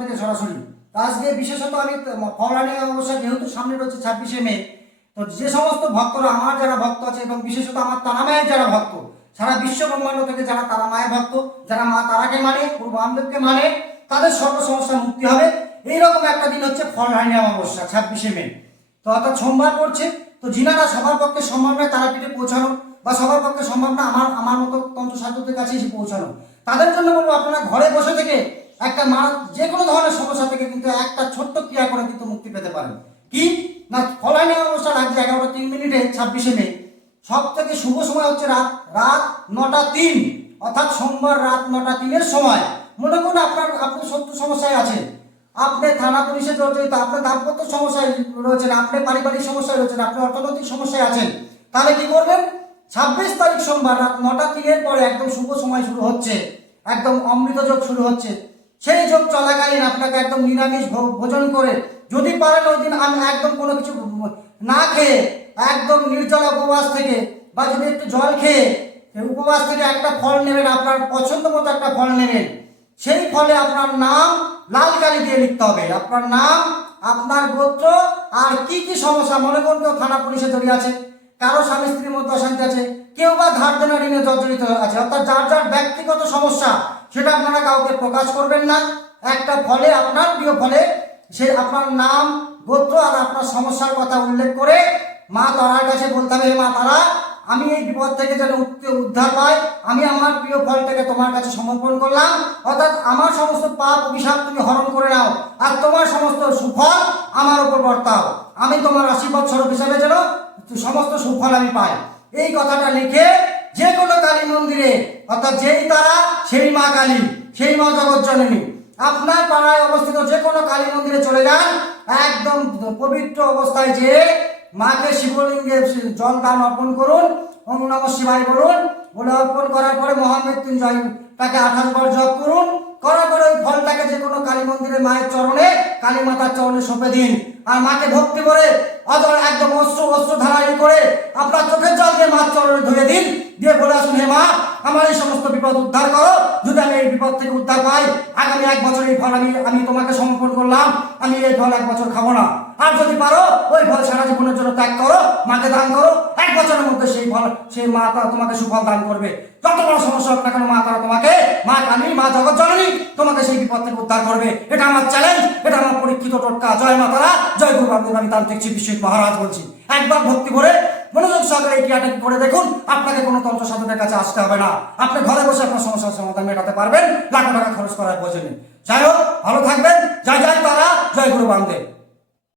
থেকে সরাসরি। তো আজকে বিশেষত আমি ফলানি অবস্থা যেহেতু সামনে রয়েছে ছাব্বিশে মে, তো যে সমস্ত ভক্তরা, আমার যারা ভক্ত আছে এবং বিশেষত আমার তারা মায়ের যারা ভক্ত, সারা বিশ্ব ব্রহ্মাণ্ড থেকে যারা তারা মায়ের ভক্ত, যারা মা তারাকে মানে পূর্ব আমদেবকে মানে তাদের সর্ব সমস্যা মুক্তি হবে। এইরকম একটা দিন হচ্ছে ফলহানি অমাবস্যা ছাব্বিশে মে। তো অর্থাৎ সোমবার পড়ছে, তো যিনারা সবার পক্ষে সম্ভব নয় তারা তারাপীঠে পৌঁছানো, বা সবার পক্ষে সম্ভব না, আমার আমার মতো তন্ত্র সাধকদের কাছে এসে পৌঁছানো। তাদের জন্য বলব আপনারা ঘরে বসে থেকে একটা মা যে কোনো ধরনের সমস্যা থেকে কিন্তু একটা ছোট্ট ক্রিয়া করে কিন্তু মুক্তি পেতে পারেন। কি? না ফলাইনি অবস্থা লাগছে এগারোটা তিন মিনিটে, ছাব্বিশে মে। সব থেকে শুভ সময় হচ্ছে রাত রাত নটা তিন। অর্থাৎ সোমবার রাত নটা তিনের সময়। মনে করুন আপনার, আপনি সত্য সমস্যায় আছেন। আপনি থানা পুলিশে জড়িত আপনার দাম্পত্য সমস্যায় রয়েছেন, আপনি পারিবারিক সমস্যায় রয়েছেন, আপনি অর্থনৈতিক সমস্যায় আছেন। তাহলে কি করবেন? ছাব্বিশ তারিখ সোমবার রাত নটা তিনের পরে একদম শুভ সময় শুরু হচ্ছে। একদম অমৃত যোগ শুরু হচ্ছে। সেই যোগ চলাকালীন আপনাকে একদম নিরামিষ ভোজন করে, যদি পারেন ওই দিন আমি একদম কোনো কিছু না খেয়ে, একদম নির্জলা উপবাস থেকে, বা যদি একটু জল খেয়ে উপবাস থেকে একটা ফল নেবেন, আপনার পছন্দ মতো একটা ফল নেবেন, সেই ফলে আপনার নাম লাল কালি দিয়ে লিখতে হবে। আপনার নাম, আপনার গোত্র, আর কি কি সমস্যা? মনে করুন কেউ থানা পুলিশে জড়িয়ে আছে, কারও স্বামী স্ত্রীর মধ্যে অশান্তি আছে, কেউ বা ধার ঋণে জর্জরিত আছে, অর্থাৎ যার যার ব্যক্তিগত সমস্যা সেটা আপনারা কাউকে প্রকাশ করবেন না। একটা ফলে আপনার, প্রিয় ফলে, সে আপনার নাম, গোত্র আর আপনার সমস্যার কথা উল্লেখ করে মা তারার কাছে বলতে হবে মা তারা, আমি এই বিপদ থেকে যেন উদ্ধার পাই। আমি আমার প্রিয় ফলটাকে তোমার কাছে সমর্পণ করলাম। অর্থাৎ আমার সমস্ত পাপ, অভিশাপ তুমি হরণ করে নাও। আর তোমার সমস্ত সুফল আমার উপর বর্তাও। আমি তোমার আশীর্বাদ স্বরূপ হিসাবে যেন সমস্ত সুফল আমি পাই। এই কথাটা লিখে যে কোনো মন্দিরে। অর্থাৎ যেই তারা, সেই মা কালী, সেই মা জগৎ জননী আপনার পাড়ায় অবস্থিত যে কোনো কালী মন্দিরে চলে যান, একদম পবিত্র অবস্থায় যে মাকে শিবলিঙ্গে জল দান অর্পণ করুন, ওম নম শিবায় বলুন, বলে অর্পণ করার পরে মহামৃত্যুঞ্জয় তাকে আঠাশ বার জপ করুন করার পরে ওই ফলটাকে যে কোনো কালী মন্দিরে মায়ের চরণে, কালী মাতার চরণে সঁপে দিন। আর মাকে ভক্তি করে, অজর একদম অস্ত্র অস্ত্র ধারাই করে আপনার চোখের জল দিয়ে মার চরণে ধুয়ে দিন। দিয়ে বলে আসুন, হে মা, আমার এই সমস্ত বিপদ উদ্ধার করো। যদি আমি এই বিপদ থেকে উদ্ধার পাই, আগামী এক বছর এই ফল আমি আমি তোমাকে সমর্পণ করলাম। আমি এই ফল এক বছর খাব না। আর যদি পারো, ওই ফল সারা জীবনের জন্য ত্যাগ করো। মাকে দান করো, এক বছরের মধ্যে সেই ফল, সেই মা তারা তোমাকে সুফল দান করবে। যত বড় সমস্যা হোক না কেন, মা তারা তোমাকে, মা কালী মা জগৎ জননী, তোমাকে সেই বিপদ থেকে উদ্ধার করবে। এটা আমার চ্যালেঞ্জ এটা আমার পরীক্ষিত টোটকা। জয় মা তারা, জয় গুরু আমি তান্ত্রিক শ্রী মহারাজ বলছি। একবার ভক্তি করে মনোযোগ সহকারে এই ক্রিয়াটা করে দেখুন, আপনাকে কোনো তন্ত্র সাধনের কাছে আসতে হবে না। আপনি ঘরে বসে আপনার সমস্যার সমাধান মেটাতে পারবেন, লাখ টাকা খরচ করার প্রয়োজন যাই হোক, ভালো থাকবেন। জয় জয় তারা, জয় গুরু বামদেব